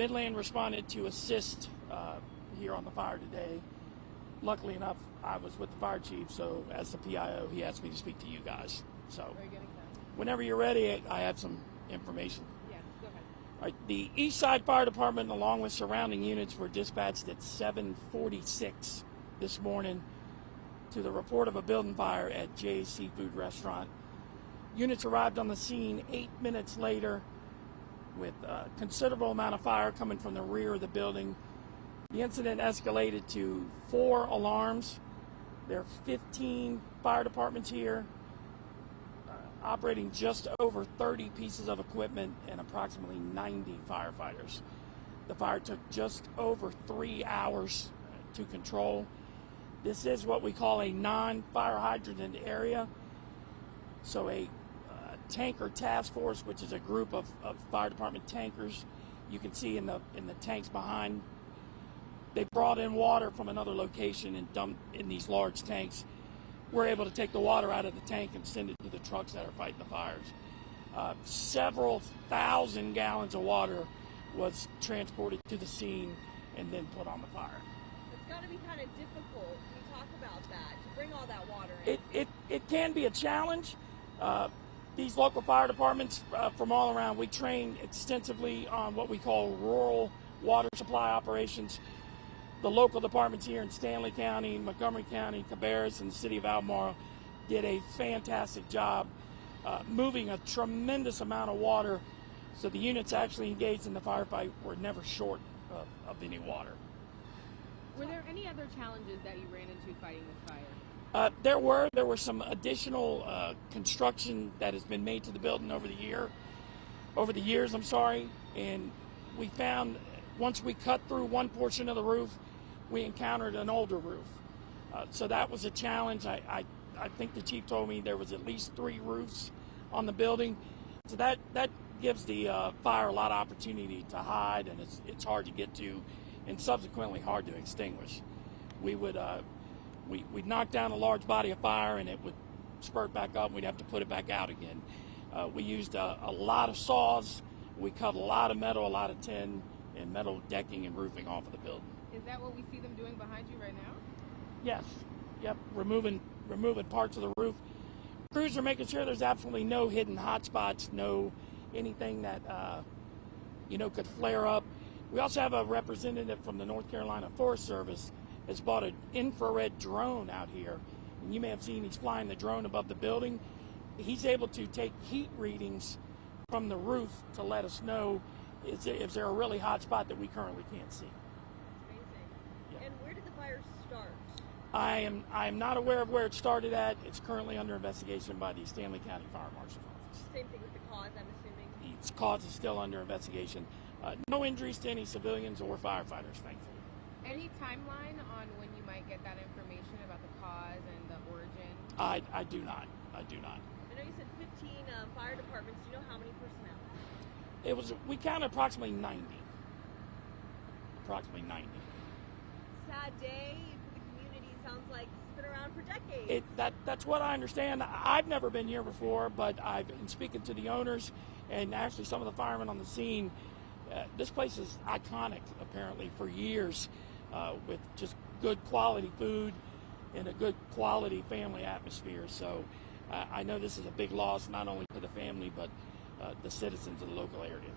Midland responded to assist here on the fire today. Luckily enough, I was with the fire chief, so as the PIO, he asked me to speak to you guys. So whenever you're ready, I have some information. Yeah, go ahead. All right, the East Side Fire Department, along with surrounding units, were dispatched at 7:46 this morning to the report of a building fire at Jay's Seafood Restaurant. Units arrived on the scene 8 minutes later with a considerable amount of fire coming from the rear of the building. The incident escalated to 4 alarms. There are 15 fire departments here, operating just over 30 pieces of equipment and approximately 90 firefighters. The fire took just over 3 hours to control. This is what we call a non-fire hydrant area. So a tanker task force, which is a group of fire department tankers, you can see in the tanks behind. They brought in water from another location and dumped in these large tanks. We're able to take the water out of the tank and send it to the trucks that are fighting the fires. Several thousand gallons of water was transported to the scene and then put on the fire. It's got to be kind of difficult. Can you talk about that, to bring all that water in? It can be a challenge. These local fire departments from all around, we train extensively on what we call rural water supply operations. The local departments here in Stanley County, Montgomery County, Cabarrus, and the city of Albemarle did a fantastic job moving a tremendous amount of water, so the units actually engaged in the firefight were never short of any water. Were there any other challenges that you ran into fighting this fire? There were some additional construction that has been made to the building over the years, and we found once we cut through one portion of the roof, we encountered an older roof. So that was a challenge. I think the chief told me there was at least 3 roofs on the building. So that gives the fire a lot of opportunity to hide, and it's hard to get to and subsequently hard to extinguish. We'd knock down a large body of fire and it would spurt back up and we'd have to put it back out again. We used a lot of saws. We cut a lot of metal, a lot of tin, and metal decking and roofing off of the building. Is that what we see them doing behind you right now? Yes. Yep. Removing parts of the roof. Crews are making sure there's absolutely no hidden hot spots, no anything that could flare up. We also have a representative from the North Carolina Forest Service has bought an infrared drone out here. And you may have seen he's flying the drone above the building. He's able to take heat readings from the roof to let us know is there a really hot spot that we currently can't see. Amazing. Yeah. And where did the fire start? I am not aware of where it started at. It's currently under investigation by the Stanley County Fire Marshal's Office. Same thing with the cause, I'm assuming? Its cause is still under investigation. No injuries to any civilians or firefighters, thankfully. Any timeline on when you might get that information about the cause and the origin? I do not. I know you said 15 fire departments. Do you know how many personnel? We counted approximately 90. Sad day for the community. Sounds like it's been around for decades. That's what I understand. I've never been here before, but I've been speaking to the owners and actually some of the firemen on the scene. This place is iconic, apparently, for years, with just good quality food and a good quality family atmosphere. So I know this is a big loss, not only for the family, but the citizens of the local area.